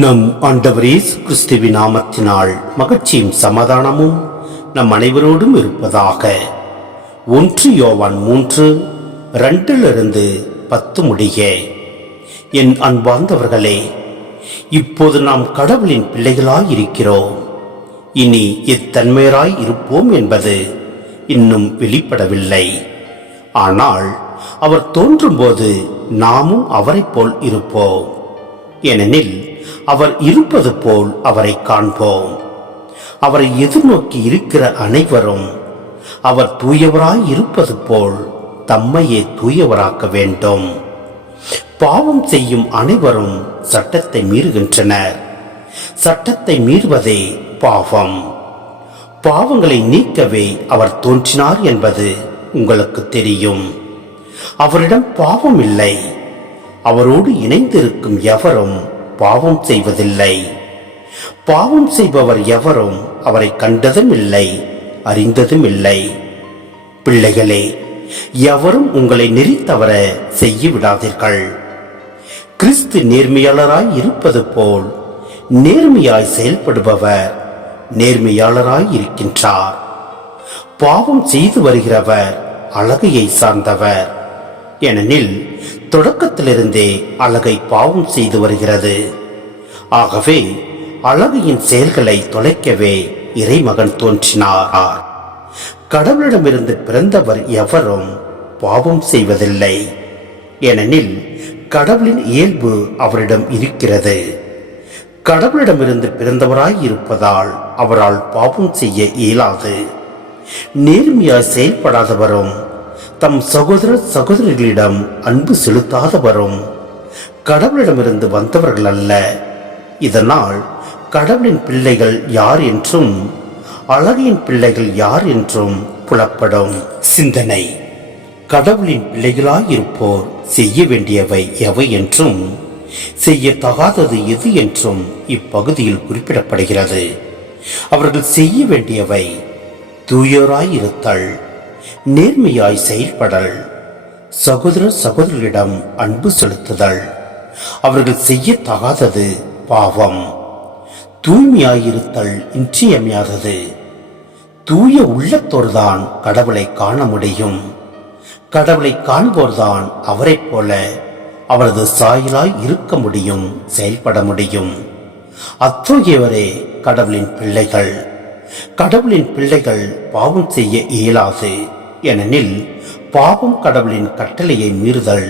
நம் ஆண்டவர் இயேசு கிறிஸ்துவின் நாமத்தினால் மகிழ்ச்சியும் சமாதானமும் நம் அனைவரோடும் இருப்பதாக. 1 யோவான் 3:2-10 முடிய. என் அன்பார்ந்தவர்களே, இப்போது நாம் கடவுளின் பிள்ளைகளாய் இருக்கிறோம். இனி எத்தன்மையராய் இருப்போம் என்பது இன்னும் வெளிப்படவில்லை. ஆனால் அவர் தோன்றும்போது நாமும் அவரை போல் இருப்போம். ஏனெனில் அவர் இருப்பது போல் அவரை காண்போம். அவரை எதிர்நோக்கி இருக்கிற அனைவரும் அவர் தூயவராய் இருப்பது போல் தம்மையே தூயவராக்க வேண்டும். பாவம் செய்யும் அனைவரும் சட்டத்தை மீறுகின்றனர். சட்டத்தை மீறுவதே பாவம். பாவங்களை நீக்கவே அவர் தோன்றினார் என்பது உங்களுக்கு தெரியும். அவரிடம் பாவம் இல்லை. அவரோடு இணைந்திருக்கும் எவரும் பாவம் செய்வதில்லை. பாவம் செய்பவர் எவரும் அவரை கண்டதும் இல்லை, அறிந்ததும் இல்லை. பிள்ளைகளே, எவரும் உங்களை நெறி தவற செய்ய விடாதீர்கள். கிறிஸ்து நேர்மையாளராய் இருப்பது போல் நேர்மையாய் செயல்படுபவர் நேர்மையாளராய் இருக்கின்றார். பாவம் செய்து வருகிறவர் அழகையை சார்ந்தவர். ஏனெனில் தொடக்கத்திலிருந்தே அழகை பாவம் செய்து வருகிறது. ஆகவே அழகையின் செயல்களை தொலைக்கவே இறைமகன் தோன்றினார். கடவுளிடமிருந்து பிறந்தவர் எவரும் பாவம் செய்வதில்லை. ஏனெனில் கடவுளின் இயல்பு அவரிடம் இருக்கிறது. கடவுளிடமிருந்து பிறந்தவராய் இருப்பதால் அவரால் பாவம் செய்ய இயலாது. நேர்மையாய் செயல்படாதவரும் தம் சகோதர சகோதரிகளிடம் அன்பு செலுத்தாதவரும் கடவுளிடமிருந்து வந்தவர்கள் அல்ல. இதனால் கடவுளின் பிள்ளைகள் யார் என்றும் அழகின் பிள்ளைகள் யார் என்றும் புலப்படும். சிந்தனை: கடவுளின் பிள்ளைகளாயிருப்போர் செய்ய வேண்டியவை எவை என்றும் செய்யத்தகாதது எது என்றும் இப்பகுதியில் குறிப்பிடப்படுகிறது. அவர்கள் செய்ய வேண்டியவை தூயோராயிருத்தல், நேர்மையாய் செயல்படல், சகோதர சகோதரிகளிடம் அன்பு செலுத்துதல். அவர்கள் செய்யத்தகாதது பாவம். தூய்மையாயிருத்தல் இன்றியமையாதது. தூய உள்ளத்தோர்தான் கடவுளை காண முடியும். கடவுளை காண்போர்தான் அவரைப் போல அவரது சாயலாய் இருக்க முடியும், செயல்பட முடியும். அத்தகையவரே கடவுளின் பிள்ளைகள். கடவுளின் பிள்ளைகள் பாவம் செய்ய இயலாது. ஏனெனில் பாவம் கடவுளின் கட்டளையை மீறுதல்.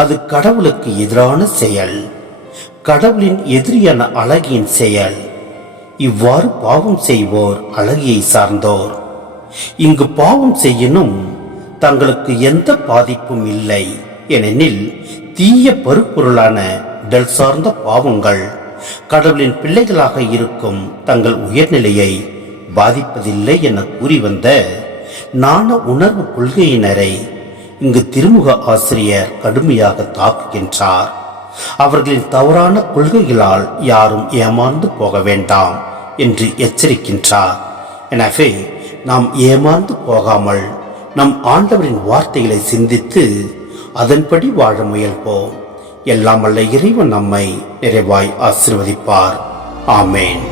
அது கடவுளுக்கு எதிரான செயல், கடவுளின் எதிரியான அழகியின் செயல். இவ்வாறு பாவம் செய்வோர் அழகியை சார்ந்தோர். இங்கு பாவம் செய்யணும் தங்களுக்கு எந்த பாதிப்பும் இல்லை. ஏனெனில் தீய பருப்பொருளான உடல் சார்ந்த பாவங்கள் கடவுளின் பிள்ளைகளாக இருக்கும் தங்கள் உயர்நிலையை பாதிப்பதில்லை என கூறி வந்த நாண உணர்வு கொள்கையினரை இங்கு திருமுக ஆசிரியர் கடுமையாக தாக்குகின்றார். அவர்களின் தவறான கொள்கைகளால் யாரும் ஏமாந்து போக வேண்டாம் என்று எச்சரிக்கின்றார். எனவே நாம் ஏமாந்து போகாமல் நம் ஆண்டவரின் வார்த்தைகளை சிந்தித்து அதன்படி வாழ முயல்வோம். எல்லாம் வல்ல இறைவன் நம்மை நிறைவாய் ஆசீர்வதிப்பார். ஆமேன்.